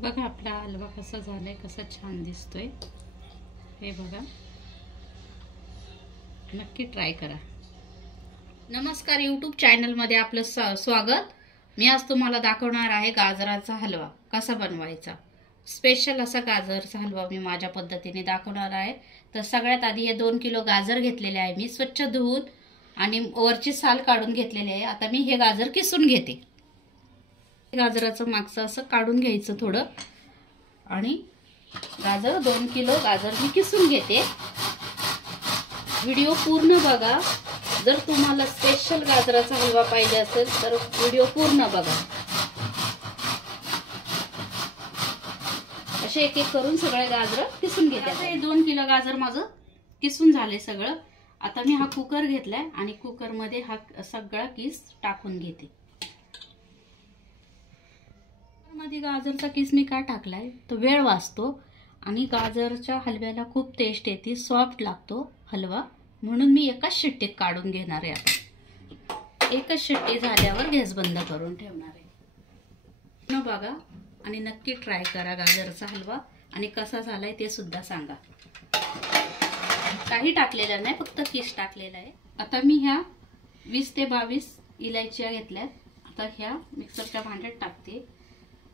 बघा आपला हलवा कसा झालाय, कसा छान दिसतोय। हे बघा, नक्की ट्राय करा। नमस्कार, यूट्यूब चॅनल मध्ये आपलं स्वागत। मी आज तुम्हाला दाखवणार आहे गाजराचा हलवा कसा बनवायचा। स्पेशल असा गाजरचा हलवा मी माझ्या पद्धतीने दाखवणार आहे। तर सगळ्यात आधी हे 2 किलो गाजर घेतलेले आहे मी, स्वच्छ धुवून आणि वरची साल काढून घेतलेली आहे। आता मी हे गाजर किसून घेते। गाजराचं मागचं असं काढून घ्यायचं थोडं, आणि गाजर 2 किलो गाजर मी किसून घेते। व्हिडिओ पूर्ण बघा। जर तुम्हाला स्पेशल गाजराचा हलवा पाहिजे असेल तर व्हिडिओ पूर्ण बघा। असे एक एक करून सगळे गाजर किसून घेते। आता हे 2 किलो गाजर माझं किसून झाले सगळं। आता मी हा कुकर घेतलाय आणि कुकर मध्ये हा सगळा किस टाकून घेते। मध्ये गाजरचा किस मी का टाकलाय, तो वेळ वाचतो आणि गाजरच्या हलव्याला खूप टेस्ट येते, सॉफ्ट लागतो हलवा, म्हणून मी एकाच शिट्टीत काढून घेणार आहे। आता एकच शिट्टी झाल्यावर गॅस बंद करून ठेवणार आहे। न बघा आणि नक्की ट्राय करा गाजरचा हलवा, आणि कसा झालाय ते सुद्धा सांगा। काही टाकलेलं नाही, फक्त किस टाकलेला आहे। आता मी ह्या 20 ते 22 इलायच्या घेतल्यात। आता ह्या मिक्सरच्या भांड्यात टाकते।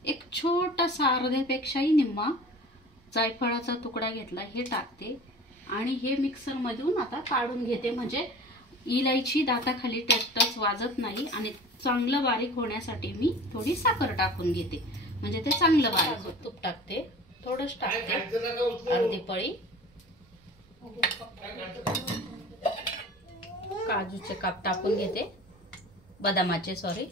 एक छोटासा अर्ध्यापेक्षाही निम्मा जायफळाचा तुकडा घेतला, हे टाकते आणि हे मिक्सर मधून आता काढून घेते, म्हणजे इलायची दाताखाली टच वाजत नाही। आणि चांगलं बारीक होण्यासाठी मी थोडी साखर टाकून घेते, म्हणजे ते चांगलं बारीक होतं। तूप टाकते, थोडंच टाकते, अर्धी पळी। काजूचे काप टाकून घेते, बदामाचे सॉरी।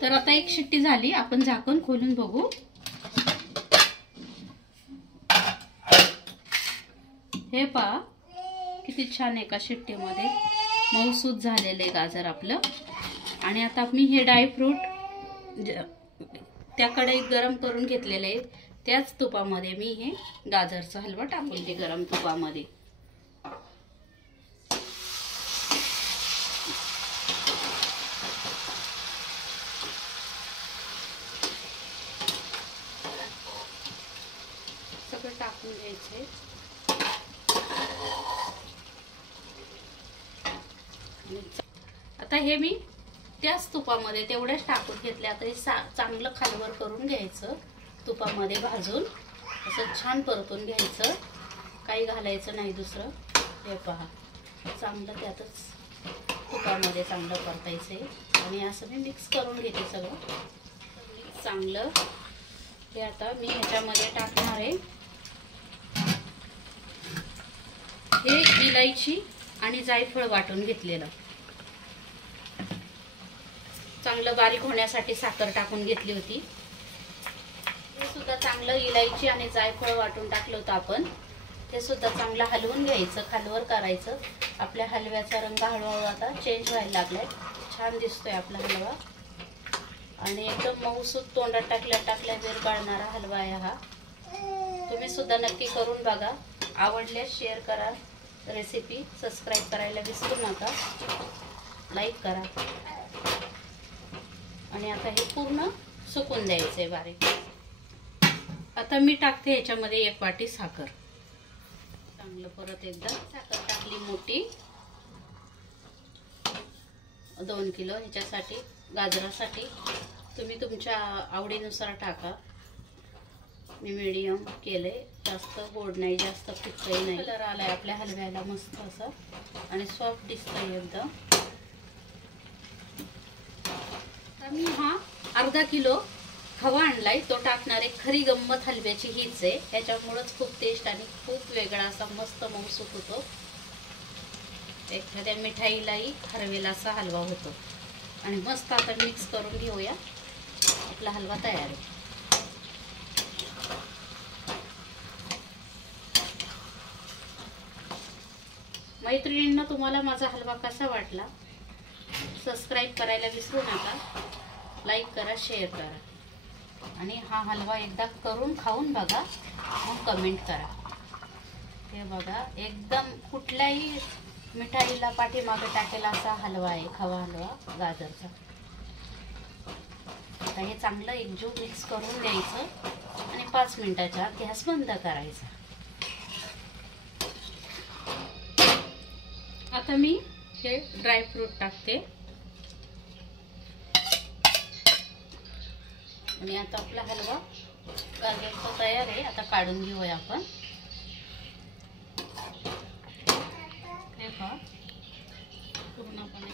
तर आता एक शिट्टी झाली, आपण झाकण खोलून बघू। हे पहा किती छान एका शिट्टीमध्ये मऊसूत झालेले गाजर आपलं। आणि आता मी हे ड्रायफ्रूट त्या कढईत गरम करून घेतलेले आहे, त्याच तुपामध्ये मी हे गाजरचा हलवा टाकून ते गरम तुपामध्ये। सगळं टाकून घ्यायचे। आता हे मी त्याच तुपामध्ये तेवढेच टाकून घेतले। आता हे चांगलं खालवर करून घ्यायचं, तुपामध्ये भाजून असं छान परतून घ्यायचं, काही घालायचं नाही दुसरं। हे पहा, चांगलं त्यातच तुपामध्ये चांगलं परतायचंय आणि असं मी मिक्स करून घेते सगळं चांगलं। हे आता मी ह्याच्यामध्ये टाकणार आहे हे इलायची आणि जायफळ वाटून घेतलेलं। चांगलं बारीक होण्यासाठी साखर टाकून घेतली होती। हे सुद्धा चांगलं इलायची आणि जायफळ वाटून टाकलं होतं आपण, ते सुद्धा चांगलं हलवून घ्यायचं, खालवर करायचं। आपल्या हलव्याचा रंग हळूहळू आता चेंज व्हायला लागलाय, छान दिसतोय आपला हलवा आणि एकदम मऊसूत, तोंडात टाकल्या विरघळणारा हलवा आहे हा। तुम्ही सुद्धा नक्की करून बघा। आवडल्यास शेअर करा, रेसिपी सबस्क्राइब करायला विसरू नका, लाईक करा। आणि आता हे पूर्ण सुकून द्यायचंय बारीक। आता मी टाकते याच्यामध्ये 1 वाटी साखर। चांगलं परत एकदा साखर टाकली मोठी, 2 किलो ह्याच्यासाठी गाजरासाठी। तुम्ही तुमच्या आवडीनुसार टाका। मी मीडियम केले, जास्त गोड नाही जास्त फिक्कही नाही। कलर आलाय आपल्या हलव्याला मस्त असं आणि सॉफ्ट दिसतंय एकदम। तर मी हा अर्धा किलो खवा आणलाय, तो टाकणार आहे। खरी गंमत हलव्याची हीच आहे, त्याच्यामुळेच खूप टेस्ट आणि खूप वेगळा असा मस्त मऊसूत होतो। एखाद्या मिठाईलाही हरवेल असा हलवा होतो। आणि मस्त आता मिक्स करून घेऊया, आपला हलवा तयार आहे। मैत्रिणींना, तुम्हाला माझा हलवा कसा वाटला सबस्क्राइब करायला विसरू नका, लाईक करा, शेअर करा आणि हा हलवा एकदा करून खाऊन बघा, मग कमेंट करा। हे बघा, एकदम कुठल्याही मिठाईला पाठीमागे टाकेल असा हलवा आहे, खवा हलवा गाजरचा. आता हे चांगलं एकजीव मिक्स करून द्यायचं आणि 5 मिनिटाच्या आत गॅस बंद करायचा. आता मी हे ड्रायफ्रूट टाकते आणि आता आपला हलवा गाजरचा तयार आहे. आता काढून घेऊया आपण. हे पहा, पूर्णपणे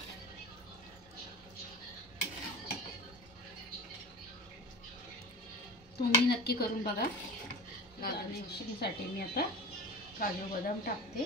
तुम्ही नक्की करून बघा. गार्निशिंगसाठी मी आता काजू बदाम टाकते.